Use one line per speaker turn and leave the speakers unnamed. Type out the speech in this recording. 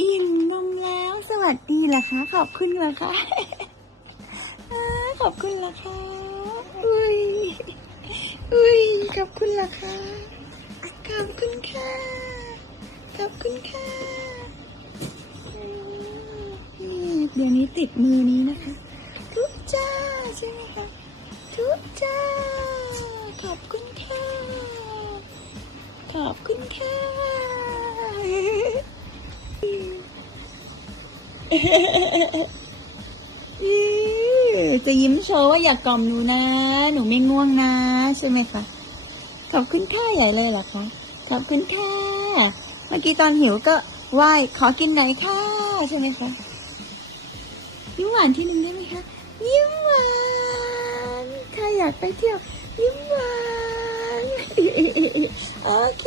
อิ่มนมแล้ว สวัสดีล่ะคะ ขอบคุณล่ะคะอ่าขอบคุณล่ะคะอุ้ยอุ้ยขอบคุณล่ะคะขอบคุณค่ะขอบคุณค่ะเดี๋ยวนี้ติดมือนี้นะคะ ทุกจ้าใช่ไหมคะทุกจ้าขอบคุณค่ะขอบคุณค่ะ จะยิ้มโชว์ว่าอยากกล่อมหนูนะ หนูไม่ง่วงนะ ใช่ไหมคะ ขอบคุณค่ะใหญ่เลยเหรอคะ ขอบคุณค่ะเมื่อกี้ตอนหิวก็ไหว้ขอกินหน่อยค่ะ ใช่ไหมคะ ยิ้มหวานที่หนึ่งได้ไหมคะ ยิ้มหวานถ้าอยากไปเที่ยว ยิ้มหวาน โอเค